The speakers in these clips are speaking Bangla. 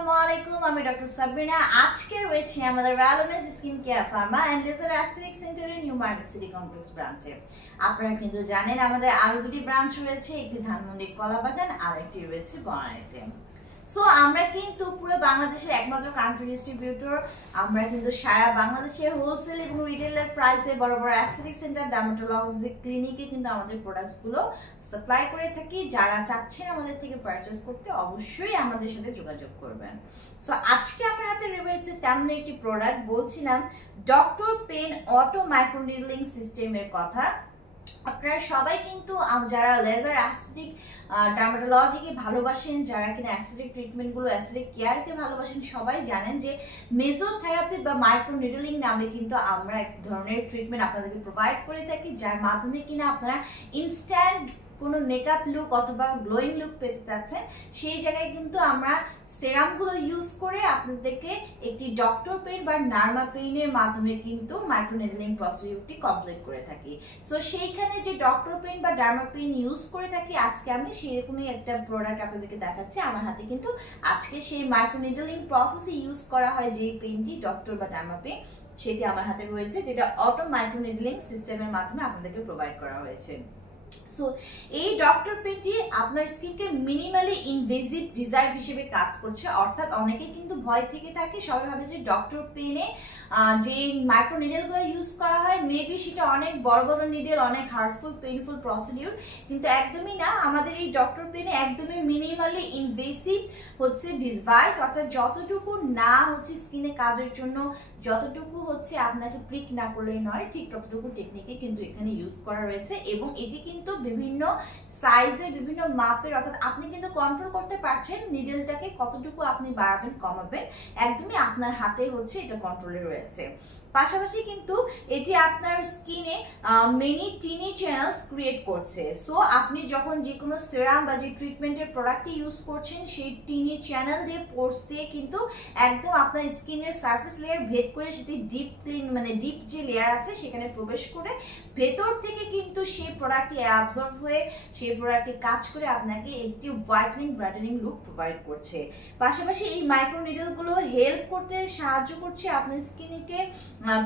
আসসালামু আলাইকুম, আমি ডক্টর সাবরিনা। আজকে রয়েছে আমাদের wellness skin care pharma and laser aesthetic সেন্টারের নিউ মার্কেট সিটি কমপ্লেক্স ব্রাঞ্চে। আপনারা কিন্তু জানেন আমাদের আরো দুটি ব্রাঞ্চ রয়েছে, একটি ধানমন্ডি কলাবাগান আর একটি রয়েছে বনানীতে। সো আমরা কিন্তু পুরো বাংলাদেশের একমাত্র কান্ট্রি ডিস্ট্রিবিউটর। আমরা কিন্তু সারা বাংলাদেশের হোলসেল এবং রিটেইলার প্রাইসে বড় বড় অ্যাস্থেটিক সেন্টার, ডার্মাটোলজি ক্লিনিকে কিন্তু আমাদের প্রোডাক্টসগুলো সাপ্লাই করে থাকি। যারা চাচ্ছেন আমাদের থেকে পারচেজ করতে অবশ্যই আমাদের সাথে যোগাযোগ করবেন। সো আজকে আপনার হাতে রয়েছে তেমন একটি প্রোডাক্ট, বলছিলাম doctor pen auto micro needling সিস্টেমের কথা। আপনারা সবাই কিন্তু যারা লেজার অ্যাস্থেটিক ডার্মাটোলজিকে ভালোবাসেন, যারা কিনা অ্যাস্থেটিক ট্রিটমেন্টগুলো, অ্যাস্থেটিক কেয়ারকে ভালোবাসেন, সবাই জানেন যে মেসোথেরাপি বা মাইক্রো নিডলিং নামে কিন্তু আমরা এক ধরনের ট্রিটমেন্ট আপনাদেরকে প্রোভাইড করে থাকি, যার মাধ্যমে কিনা আপনারা ইনস্ট্যান্ট কোনো মেকআপ লুক অথবা গ্লোয়িং লুক পেতে চাচ্ছেন, সেই জায়গায় কিন্তু আমরা সেরামগুলো ইউজ করে আপনাদেরকে একটি ডক্টর পেন বা নার্মা পেইনের মাধ্যমে কিন্তু মাইক্রো নিডলিং প্রসিডিউরটি কমপ্লিট করে থাকি। সো সেইখানে যে ডক্টর পেন বা ডার্মা পেন ইউজ করে থাকি, আজকে আমি সেরকমই একটা প্রোডাক্ট আপনাদেরকে দেখাচ্ছি। আমার হাতে কিন্তু আজকে সেই মাইক্রো নিডলিং প্রসেসে ইউজ করা হয় যে পেনটি, ডক্টর বা ডার্মা পেন, সেটি আমার হাতে রয়েছে, যেটা অটো মাইক্রো নিডলিং সিস্টেমের মাধ্যমে আপনাদেরকে প্রোভাইড করা হয়েছে। সো এই ডক্টর পেনটি আপনার স্কিনকে মিনিমালি ইনভেসিভ ডিজাইন হিসেবে কাজ করছে। অর্থাৎ অনেকে কিন্তু ভয় থেকে থাকে, সবাই ভাবে যে ডক্টর পেনে যে মাইক্রো নিডলগুলো ইউজ করা হয় মেবি সেটা অনেক বড় বড় নিডল, অনেক হার্টফুল পেইনফুল প্রসিডিউর, কিন্তু একদমই না। আমাদের এই ডক্টর পেনে একদমই মিনিমালি ইনভেসিভ হচ্ছে ডিভাইস, অর্থাৎ যতটুকু না হচ্ছে স্কিনে কাজের জন্য, যতটুকু হচ্ছে আপনাকে প্রিক না করলেই নয়, ঠিক ততটুকু টেকনিকে কিন্তু এখানে ইউজ করা রয়েছে। এবং এটি কিন্তু বিভিন্ন সাইজের, বিভিন্ন মাপের, অর্থাৎ আপনি কিন্তু কন্ট্রোল করতে পারছেন নিডলটাকে কতটুকু আপনি বাড়াবেন কমাবেন, একদমই আপনার হাতে হচ্ছে এটা কন্ট্রোলে রয়েছে। পাশাপাশি কিন্তু এটি আপনার স্কিনে মেনি টিনি চ্যানেলস ক্রিয়েট করছে। সো আপনি যখন যে কোনো সেরাম বা যে ট্রিটমেন্টের প্রোডাক্টটি ইউজ করছেন, সেই টিনি চ্যানেল দিয়ে, পোর্স দিয়ে কিন্তু একদম আপনার স্কিনের সারফেস লেয়ার ভেদ করে সেটি ডিপ ক্লিন, মানে ডিপ যে লেয়ার আছে সেখানে প্রবেশ করে ভেতর থেকে কিন্তু সেই প্রোডাক্টটি অ্যাবজর্ব হয়ে সেই প্রোডাক্টটি কাজ করে আপনাকে একটি হোয়াইটেনিং ব্রাইটেনিং লুক প্রোভাইড করছে। পাশাপাশি এই মাইক্রো নিডলগুলো হেল্প করতে সাহায্য করছে আপনার স্কিনকে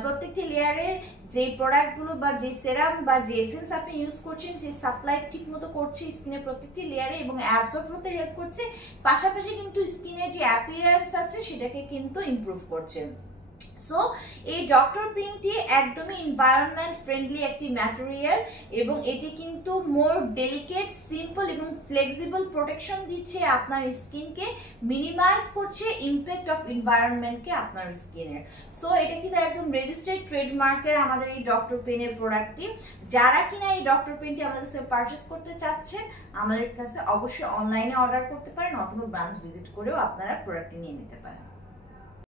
প্রত্যেকটি লেয়ারে যে প্রোডাক্টগুলো বা যে সেরাম বা যে এসেন্স আপনি ইউজ করছেন সেই সাপ্লাই ঠিক মতো করছে স্কিনের প্রত্যেকটি লেয়ারে এবং অ্যাবজর্ব হতে হেল্প করছে। পাশাপাশি কিন্তু স্কিনের যে অ্যাপিয়ারেন্স আছে সেটাকে কিন্তু ইমপ্রুভ করছে। সো এই ডক্টর পেনটি একদমই এনভায়রনমেন্ট ফ্রেন্ডলি একটি ম্যাটেরিয়াল এবং এটি কিন্তু মোর ডেলিকেট, সিম্পল এবং ফ্লেক্সিবল প্রোটেকশন দিচ্ছে আপনার স্কিনকে, মিনিমাইজ করছে ইম্প্যাক্ট অফ এনভায়রনমেন্টকে আপনার স্কিনের। সো এটা কিন্তু একদম রেজিস্টার্ড ট্রেডমার্কের আমাদের এই ডক্টর পেনের প্রোডাক্টটি। যারা কিনা এই ডক্টর পেনটি আমাদের কাছে পারচেস করতে চাচ্ছেন, আমাদের কাছে অবশ্যই অনলাইনে অর্ডার করতে পারেন অথবা ব্রাঞ্চ ভিজিট করেও আপনারা প্রোডাক্টটি নিয়ে নিতে পারেন।